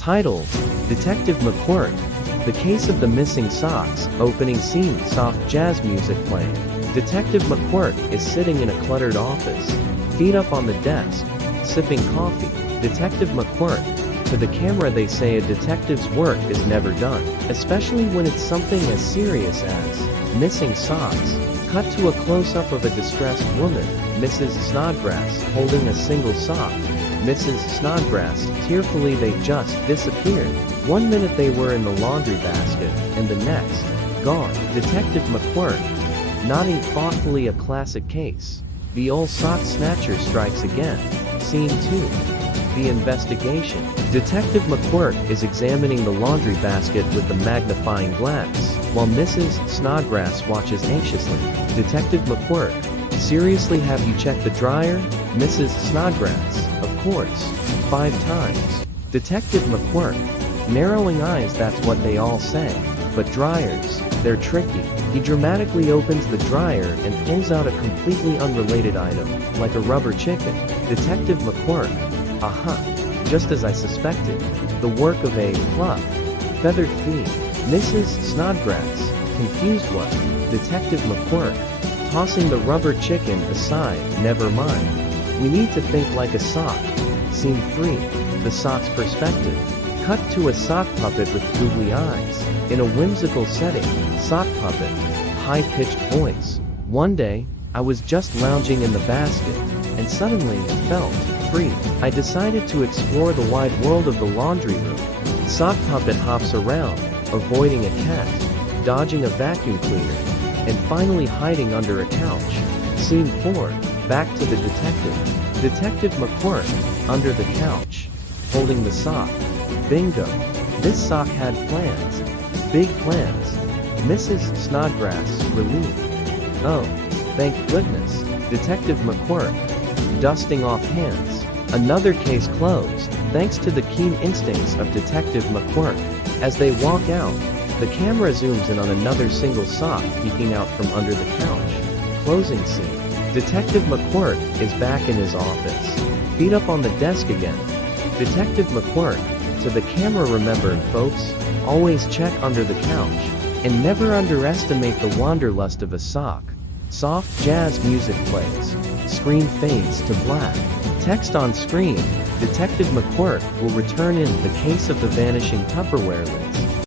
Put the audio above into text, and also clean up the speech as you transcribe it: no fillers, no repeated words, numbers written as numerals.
Title: Detective McQuirk. The Case of the Missing Socks. Opening scene: soft jazz music playing. Detective McQuirk is sitting in a cluttered office, feet up on the desk, sipping coffee. Detective McQuirk. To the camera they say a detective's work is never done, especially when it's something as serious as missing socks. Cut to a close-up of a distressed woman, Mrs. Snodgrass, holding a single sock. Mrs. Snodgrass, tearfully, they just disappeared. 1 minute they were in the laundry basket, and the next, gone. Detective McQuirk, nodding thoughtfully, a classic case. The old sock snatcher strikes again. Scene 2. The investigation. Detective McQuirk is examining the laundry basket with the magnifying glass, while Mrs. Snodgrass watches anxiously. Detective McQuirk, seriously, have you checked the dryer? Mrs. Snodgrass, of course. 5 times. Detective McQuirk, narrowing eyes, that's what they all say. But dryers, they're tricky. He dramatically opens the dryer and pulls out a completely unrelated item, like a rubber chicken. Detective McQuirk, aha, just as I suspected. The work of a club. Feathered thief. Mrs. Snodgrass, confused. What? Detective McQuirk, tossing the rubber chicken aside, never mind. We need to think like a sock. Scene 3. The sock's perspective. Cut to a sock puppet with googly eyes. In a whimsical setting, sock puppet. High-pitched voice. One day, I was just lounging in the basket, and suddenly it felt free. I decided to explore the wide world of the laundry room. Sock puppet hops around, avoiding a cat, dodging a vacuum cleaner, and finally hiding under a couch. Scene 4. Back to the detective. Detective McQuirk, under the couch, holding the sock. Bingo. This sock had plans. Big plans. Mrs. Snodgrass, relieved. Oh, thank goodness. Detective McQuirk, dusting off hands. Another case closed, thanks to the keen instincts of Detective McQuirk. As they walk out, the camera zooms in on another single sock peeking out from under the couch. Closing scene. Detective McQuirk is back in his office, feet up on the desk again. Detective McQuirk, to the camera, remember, folks, always check under the couch, and never underestimate the wanderlust of a sock. Soft jazz music plays. Screen fades to black. Text on screen. Detective McQuirk will return in the case of the vanishing Tupperware lids.